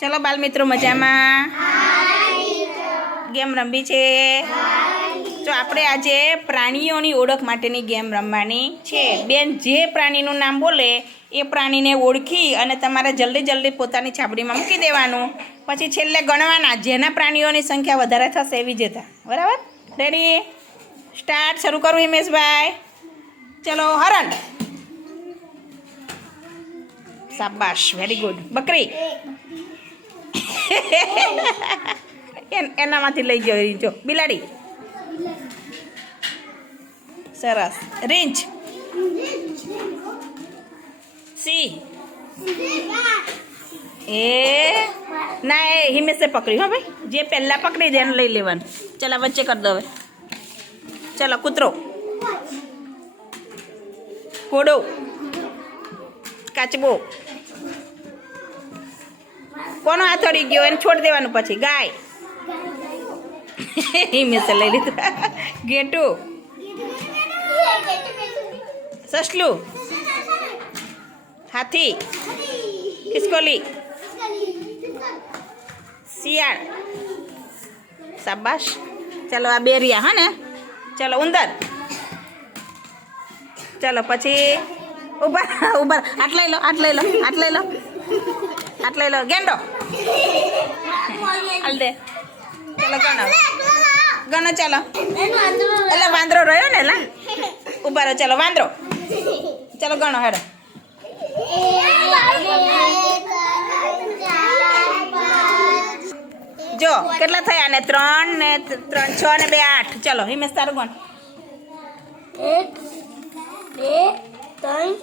ચલો બાલ મિત્રો મજામાં? ગેમ રમવી છે? તો આપણે આજે પ્રાણીઓની ઓળખ માટેની ગેમ રમવાની છે. બેન જે પ્રાણીનું નામ બોલે, એ પ્રાણીને ઓળખી અને તમારે જલ્દી જલ્દી પોતાની છાબડીમાં મૂકી દેવાનું. પછી છેલ્લે ગણવાના, જેના પ્રાણીઓની સંખ્યા વધારે થશે એ વિજેતા બરાબર? રેડી સ્ટાર્ટ શરૂ કરું, હિમેશભાઈ. ચલો, હરણ. સાબાશ વેરી ગુડ બકરી. એનામાંથી લઈ ગયો રીંચો બિલાડી. સરસ. રીંચ સી. એ. ના, એ હિમેશે પકડ્યું હવે જે પહેલાં પકડી જાય એને લઈ લેવાનું. ચાલો વચ્ચે કરી દો હવે. ચાલો, કૂતરો. ઘોડો. કાચબો. કોનો હાથ અડી ગયો એને છોડી દેવાનું પછી? ગાય. હિમેશે લઈ લીધું. ઘેટું. સસલું. હાથી. ખિસકોલી. શિયાળ. શાબાશ. ચાલો આ બે રહ્યા, હા ને? ચાલો, ઉંદર. ચાલો, પછી ઊભા ઊભા. આટ લઈ લો આટ લઈ લો આટ લઈ લો. આટ ఇలా હાલ દે ચાલો, ગણો. ગણો, ચાલો. એટલે વાંદરો રહ્યો ને લા ઊભા રહો, ચાલો, વાંદરો. ચાલો, ગણો, હેડો. જો, કેટલા થયા ને? ત્રણ ને ત્રણ, છ ને બે, આઠ. ચલો, હિમેશ, તારું ગણ. એક, બે, ત્રણ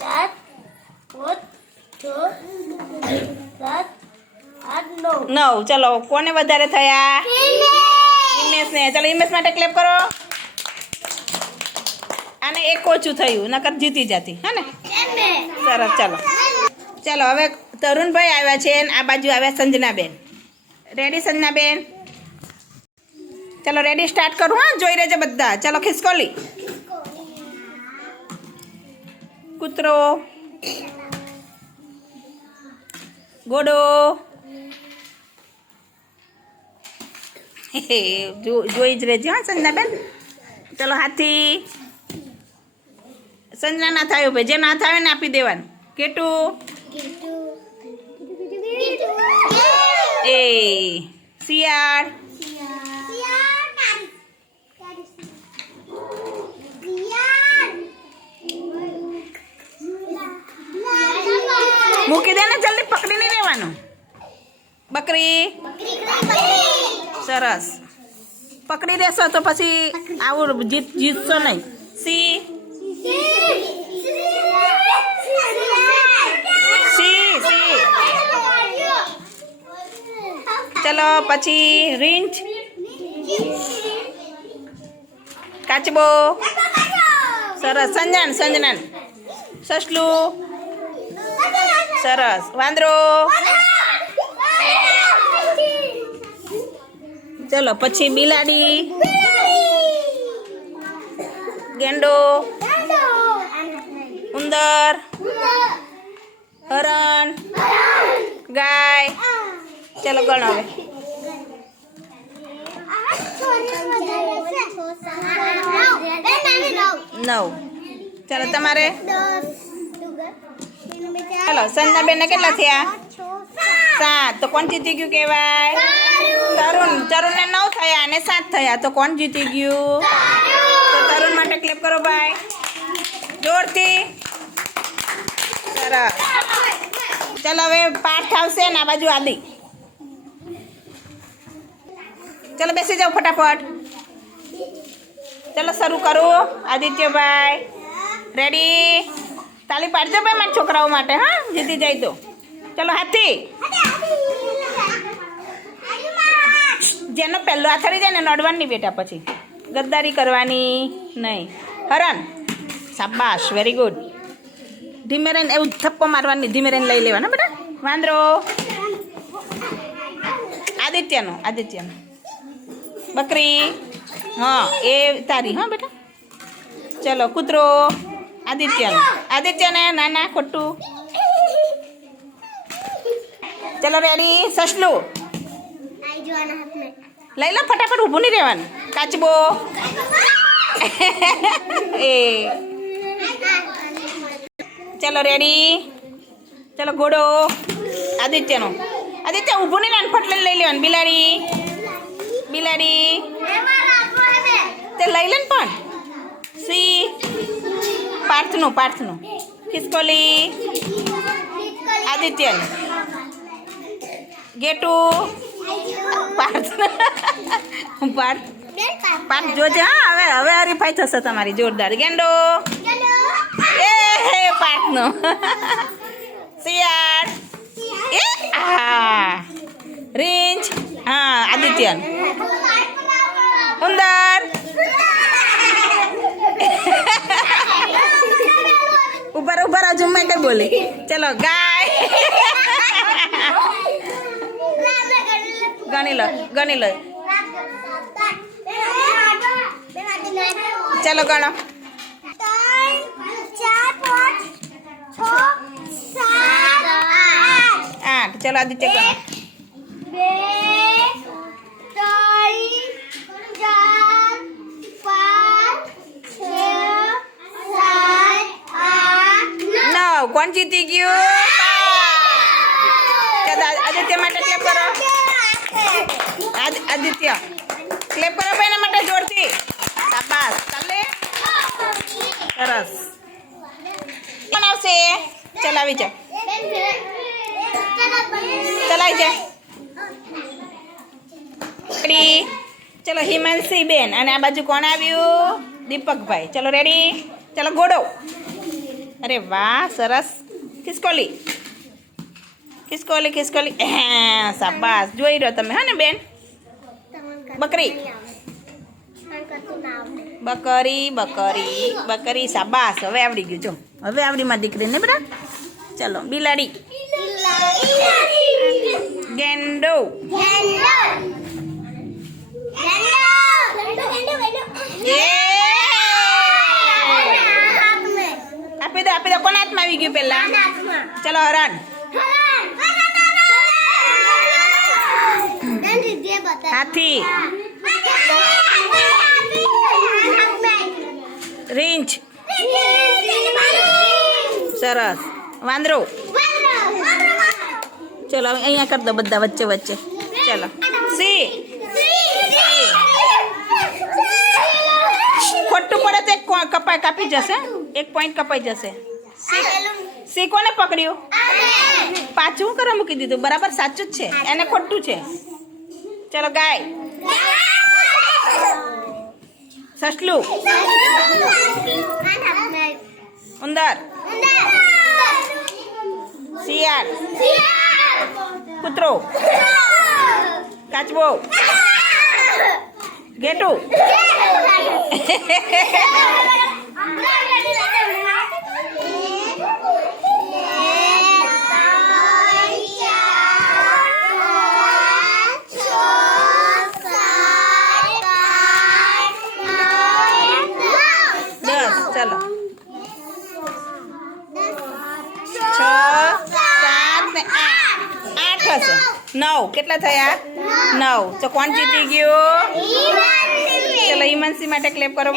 સાત નવ. ચલો, કોને વધારે થયા? હિમેશ ને ચલો હિમેશ માટે ક્લેપ કરો. આને એક ઓછું થયું, નકર જીતી જતી. હે ને? સરસ, ચાલો. ચાલો, હવે તરુણભાઈ આવ્યા છે ને આ બાજુ આવ્યા સંજનાબેન. રેડી સંજનાબેન? ચાલો રેડી સ્ટાર્ટ કરું, હા? જોઈ રહેજો બધા. ચાલો, ખિસકોલી. કૂતરો. જો- જોઈ જ રહેજો હા સંજનાબેન. ચલો હાથી. સંજના ના થાય ભાઈ જે ના થાય ને આપી દેવાનું. કેટું. એ શિયાળ. મૂકી દે ને જલ્દી પકડી નહીં રહેવાનું બકરી સરસ પકડી રહેશો તો પછી આવું જીત જીતશો નહીં સી સી સી ચલો પછી રીંછ કાચબો સરસ સંજન સંજનન સસલું સરસ. વાંદરો. ચલો, પછી બિલાડી. ગેંડો. ઉંદર. હરણ. ગાય. ચલો, ગણો હવે. નવ. ચાલો, તમારે? ચાલો સંજનાબેનને કેટલા થયા? સાત. તો કોણ જીતી ગયું કહેવાય? તરુણ. તરુણને નવ થયા અને સાત થયા. તો કોણ જીતી ગયું? તો તરુણ માટે ક્લિપ કરો, ભાઈ. જોરથી. સરસ. ચાલો, હવે પાઠ આવશે ને આ બાજુ આદિ. ચાલો, બેસી જાઓ ફટાફટ. ચાલો, શરૂ કરું. આદિત્યભાઈ રેડી તાલી પાડજો ભાઈ મારા છોકરાઓ માટે, હા? જીતી જાય તો. ચલો, હાથી. જેનો પહેલો આથરી જાય ને નડવાની બેટા પછી. ગદ્દારી કરવાની નહીં. હરણ. શાબાશ વેરી ગુડ ધીમે રહીને એવું થપ્પો મારવાની ધીમે રહીને લઈ લેવાના બેટા? વાંદરો. આદિત્યનો આદિત્યનો. બકરી. હા, એ તારી, હા, બેટા? ચલો, કૂતરો. આદિત્યનો. આદિત્યને નાના ખોટું. ચલો રેડી સસલું. લઈ લો ફટાફટ ઊભું નહીં રહેવાનું. કાચબો. એ. ચલો રેડી ચલો ઘોડો. આદિત્યનો. આદિત્ય ઊભું નહીં રહેવાનું. ફટ લઈને લઈ લેવાનું. બિલાડી. બિલાડી. તે લઈ લે ને પણ. સી. પાર્થનું પાર્થનું. ખિસકોલી. આદિત્ય ગેટુ. પાર્થ. પાર્થ. પાર્થ જોજે, હા, હવે હવે હરીફાઈ થશે તમારી, જોરદાર. ગેંડો. એ, હે, પાર્થનો. શિયાળ. એ હા રીંચ હા, આદિત્યન. ઉંદર. બોલી. ચલો ગાય. ગણી લો ગણી લો. ચલો ગણો. આઠ. ચલો આદિત્ય ગણો. કોણ જીતી ગયું. આદિત્ય માટે ક્લેપ કરો. આદિત્ય ક્લેપ કરો ભાઈ એના માટે જોરથી. શાબાશ. ચાલે? સરસ. કોણ આવશે? ચલાવી જા. ચલાવી જા. ચલો હિમાંશી બેન અને આ બાજુ કોણ આવ્યું? દીપકભાઈ. ચલો રેડી ચલો ઘોડો. અરે વાહ સરસ. ખિસકોલી ખિસકોલી ખિસકોલી હા શાબાશ. જોઈ રહ્યો તમે હા ને બેન? બકરી. બકરી બકરી બકરી. શાબાશ. હવે આવડી ગયું જો. હવે આવડીમાં દીકરીને બરાબર ચલો બિલાડી. ગેંડો. એ આપી દો આવી ગયું પેલા? ચલો, હરણ. હાથી. રીંચ સરસ. વાંદરો. ચલો અહીંયા કરી દો બધા વચ્ચે વચ્ચે. ચલો. સી ખોટું પડે તો એક કપાઈ કાપી જશે. એક પોઈન્ટ કપાઈ જશે. સી કોને પકડ્યું? પાછું કરવા મૂકી દીધું? બરાબર સાચું જ છે. એને ખોટું છે. ચલો, ગાય. સસલું. ઉંદર. શિયાળ. કૂતરો. કાચબો. ગેટું આઠ નવ. કેટલા થયા? નવ. તો કોણ જીતી ગયો? ચલો હિમાંશી માટે ક્લેપ કરો.